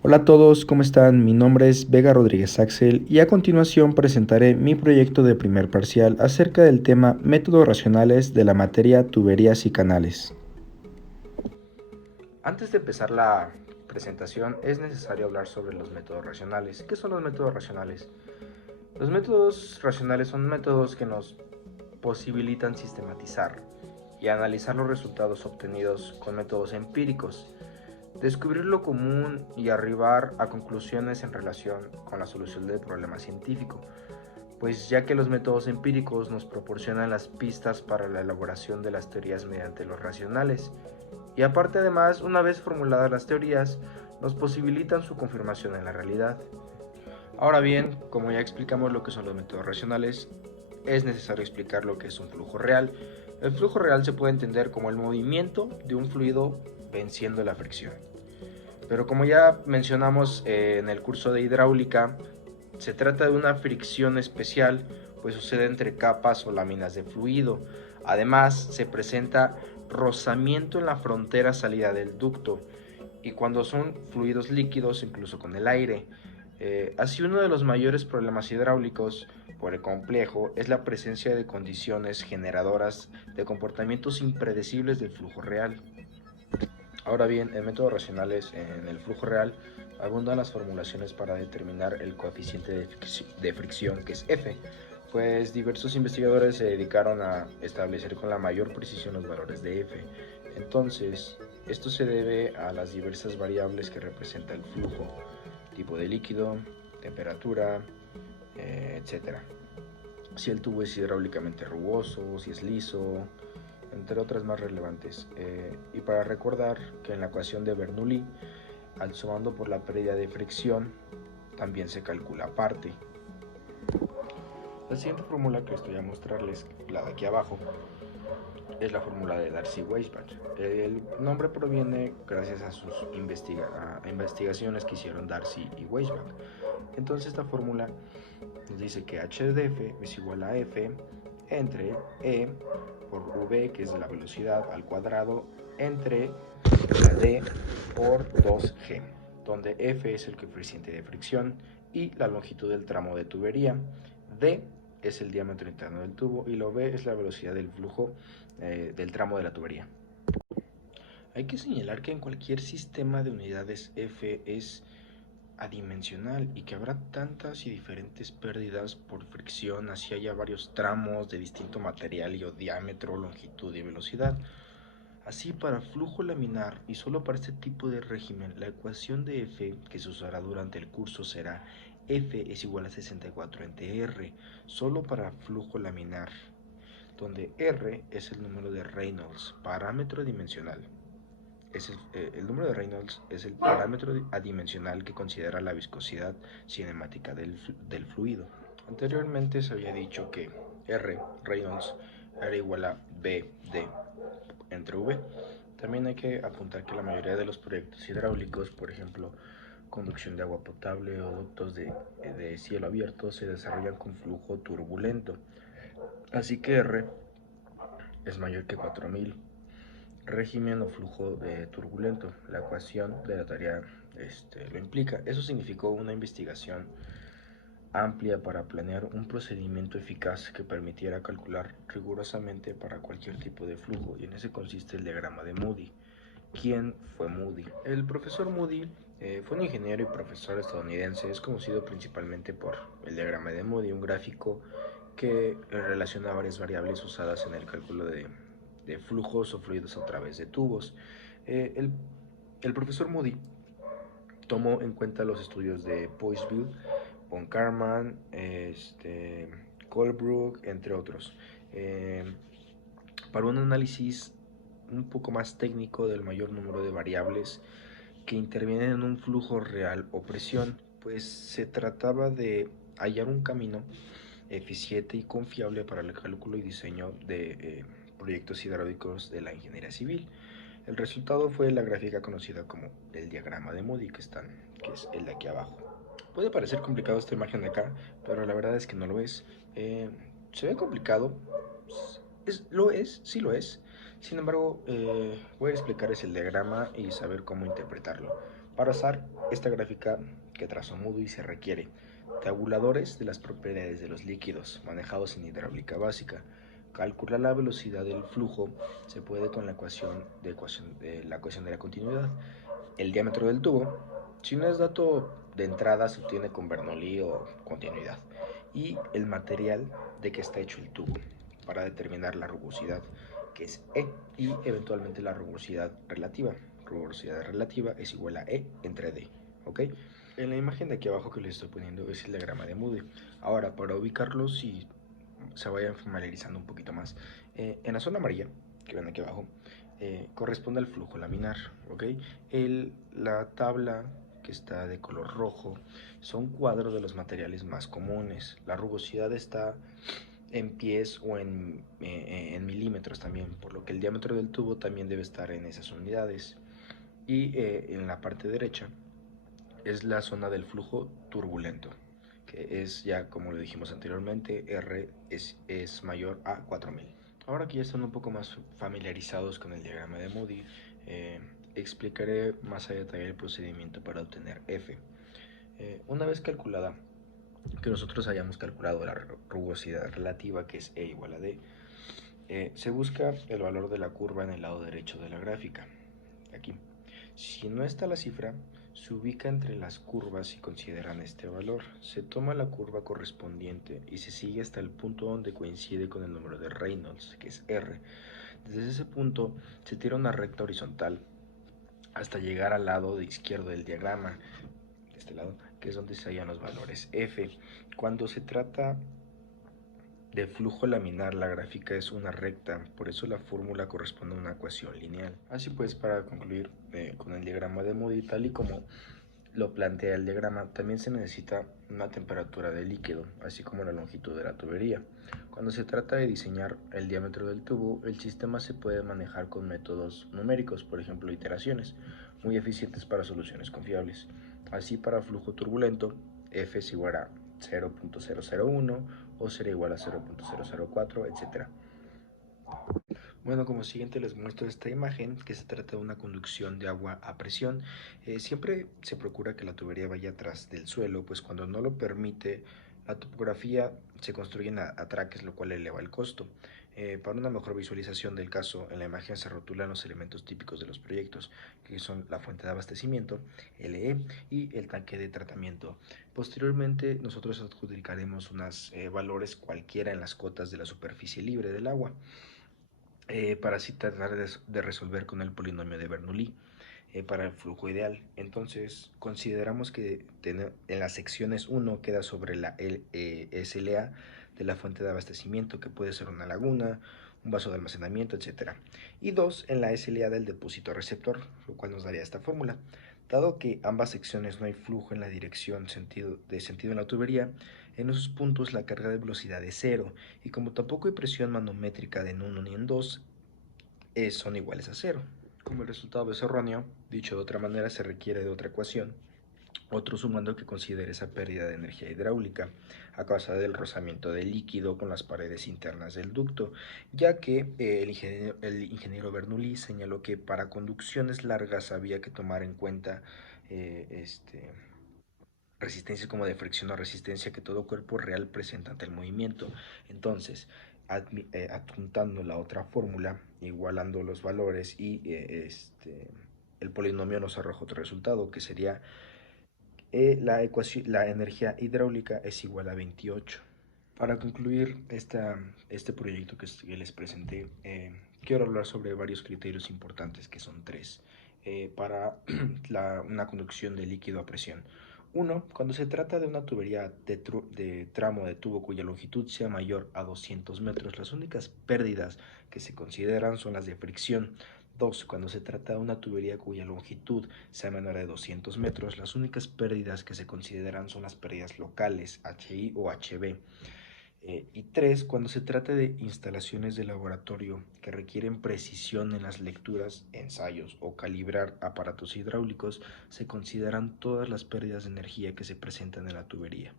Hola a todos, ¿cómo están? Mi nombre es Vega Rodríguez Axel y a continuación presentaré mi proyecto de primer parcial acerca del tema métodos racionales de la materia tuberías y canales. Antes de empezar la presentación es necesario hablar sobre los métodos racionales. ¿Qué son los métodos racionales? Los métodos racionales son métodos que nos posibilitan sistematizar y analizar los resultados obtenidos con métodos empíricos, descubrir lo común y arribar a conclusiones en relación con la solución del problema científico, pues ya que los métodos empíricos nos proporcionan las pistas para la elaboración de las teorías mediante los racionales, y aparte además, una vez formuladas las teorías, nos posibilitan su confirmación en la realidad. Ahora bien, como ya explicamos lo que son los métodos racionales, es necesario explicar lo que es un flujo real. El flujo real se puede entender como el movimiento de un fluido venciendo la fricción. Pero como ya mencionamos en el curso de hidráulica, se trata de una fricción especial, pues sucede entre capas o láminas de fluido. Además, se presenta rozamiento en la frontera salida del ducto, y cuando son fluidos líquidos, incluso con el aire. Así, uno de los mayores problemas hidráulicos por el complejo es la presencia de condiciones generadoras de comportamientos impredecibles del flujo real. Ahora bien, en métodos racionales, en el flujo real, abundan las formulaciones para determinar el coeficiente de fricción, que es F, pues diversos investigadores se dedicaron a establecer con la mayor precisión los valores de F. Entonces, esto se debe a las diversas variables que representa el flujo: tipo de líquido, temperatura, etc. Si el tubo es hidráulicamente rugoso, si es liso, entre otras más relevantes. Y para recordar que en la ecuación de Bernoulli, al sumando por la pérdida de fricción, también se calcula aparte. La siguiente fórmula que estoy a mostrarles, la de aquí abajo, es la fórmula de Darcy-Weisbach. El nombre proviene gracias a sus investigaciones que hicieron Darcy y Weisbach. Entonces esta fórmula nos dice que h de f es igual a f entre e por v, que es la velocidad, al cuadrado, entre la d por 2g, donde f es el coeficiente de fricción y la longitud del tramo de tubería, d es el diámetro interno del tubo y lo v es la velocidad del flujo del tramo de la tubería. Hay que señalar que en cualquier sistema de unidades f es adimensional y que habrá tantas y diferentes pérdidas por fricción, así haya varios tramos de distinto material y o diámetro, longitud y velocidad. Así, para flujo laminar y solo para este tipo de régimen, la ecuación de F que se usará durante el curso será F es igual a 64 entre R, solo para flujo laminar, donde R es el número de Reynolds, parámetro dimensional. El número de Reynolds es el parámetro adimensional que considera la viscosidad cinemática del fluido. Anteriormente se había dicho que R, Reynolds, era igual a BD entre V. También hay que apuntar que la mayoría de los proyectos hidráulicos, por ejemplo, conducción de agua potable o ductos de cielo abierto, se desarrollan con flujo turbulento. Así que R es mayor que 4000. Régimen o flujo turbulento. La ecuación de la tarea lo implica. Eso significó una investigación amplia para planear un procedimiento eficaz que permitiera calcular rigurosamente para cualquier tipo de flujo, y en ese consiste el diagrama de Moody. ¿Quién fue Moody? El profesor Moody fue un ingeniero y profesor estadounidense. Es conocido principalmente por el diagrama de Moody, un gráfico que relaciona varias variables usadas en el cálculo de flujos o fluidos a través de tubos. Eh, el, el profesor Moody tomó en cuenta los estudios de Poiseville, von Karman, Colebrook, entre otros, para un análisis un poco más técnico del mayor número de variables que intervienen en un flujo real o presión, pues se trataba de hallar un camino eficiente y confiable para el cálculo y diseño de proyectos hidráulicos de la ingeniería civil. El resultado fue la gráfica conocida como el diagrama de Moody, que es el de aquí abajo. Puede parecer complicado esta imagen de acá, pero la verdad es que no lo es. Se ve complicado, sí lo es. Sin embargo, voy a explicarles el diagrama y saber cómo interpretarlo. Para Esta gráfica que trazó Moody se requiere tabuladores de las propiedades de los líquidos manejados en hidráulica básica. Calcular la velocidad del flujo se puede con la ecuación de la continuidad. El diámetro del tubo, si no es dato de entrada, se obtiene con Bernoulli o continuidad. Y el material de que está hecho el tubo para determinar la rugosidad, que es E, y eventualmente la rugosidad relativa. Rugosidad relativa es igual a E entre D. ¿Ok? En la imagen de aquí abajo que les estoy poniendo es el diagrama de Moody. Ahora, para ubicarlos y se vayan familiarizando un poquito más, en la zona amarilla, que ven aquí abajo, corresponde al flujo laminar, ¿ok? La tabla que está de color rojo son cuadros de los materiales más comunes. La rugosidad está en pies o en milímetros también, por lo que el diámetro del tubo también debe estar en esas unidades. Y en la parte derecha es la zona del flujo turbulento, que es ya como lo dijimos anteriormente, R es mayor a 4000. Ahora que ya están un poco más familiarizados con el diagrama de Moody, explicaré más a detalle el procedimiento para obtener F. Una vez calculada, que nosotros hayamos calculado la rugosidad relativa, que es E igual a D, se busca el valor de la curva en el lado derecho de la gráfica, aquí. Si no está la cifra, se ubica entre las curvas y consideran este valor. Se toma la curva correspondiente y se sigue hasta el punto donde coincide con el número de Reynolds, que es R. Desde ese punto se tira una recta horizontal hasta llegar al lado izquierdo del diagrama, de este lado, que es donde se hallan los valores F. Cuando se trata de flujo laminar, la gráfica es una recta, por eso la fórmula corresponde a una ecuación lineal. Así pues, para concluir con el diagrama de Moody, tal y como lo plantea el diagrama, también se necesita una temperatura del líquido, así como la longitud de la tubería. Cuando se trata de diseñar el diámetro del tubo, el sistema se puede manejar con métodos numéricos, por ejemplo iteraciones, muy eficientes para soluciones confiables. Así, para flujo turbulento, F es igual a 0.001 o será igual a 0.004, etc. Bueno, como siguiente les muestro esta imagen, que se trata de una conducción de agua a presión. Siempre se procura que la tubería vaya atrás del suelo, pues cuando no lo permite la topografía se construyen atraques, lo cual eleva el costo. Para una mejor visualización del caso, en la imagen se rotulan los elementos típicos de los proyectos, que son la fuente de abastecimiento, LE, y el tanque de tratamiento. Posteriormente, nosotros adjudicaremos unos valores cualquiera en las cotas de la superficie libre del agua, para así tratar de resolver con el polinomio de Bernoulli para el flujo ideal. Entonces consideramos que en las secciones 1 queda sobre la SLA de la fuente de abastecimiento, que puede ser una laguna, un vaso de almacenamiento, etc. Y 2 en la SLA del depósito receptor, lo cual nos daría esta fórmula. Dado que ambas secciones no hay flujo en la dirección de sentido en la tubería, en esos puntos la carga de velocidad es cero, y como tampoco hay presión manométrica de en 1 ni en 2, son iguales a cero. Como el resultado es erróneo, dicho de otra manera, se requiere de otra ecuación, otro sumando que considere esa pérdida de energía hidráulica a causa del rozamiento del líquido con las paredes internas del ducto, ya que el ingeniero Bernoulli señaló que para conducciones largas había que tomar en cuenta eh, este, resistencias como de fricción o resistencia que todo cuerpo real presenta ante el movimiento. Entonces, adjuntando la otra fórmula, igualando los valores y el polinomio nos arroja otro resultado, que sería la energía hidráulica es igual a 28. Para concluir este proyecto que les presenté, quiero hablar sobre varios criterios importantes, que son tres, para una conducción de líquido a presión. Uno, cuando se trata de una tubería de tramo de tubo cuya longitud sea mayor a 200 metros, las únicas pérdidas que se consideran son las de fricción. 2. Cuando se trata de una tubería cuya longitud sea menor a 200 metros, las únicas pérdidas que se consideran son las pérdidas locales, HI o HB. Y 3. Cuando se trata de instalaciones de laboratorio que requieren precisión en las lecturas, ensayos o calibrar aparatos hidráulicos, se consideran todas las pérdidas de energía que se presentan en la tubería.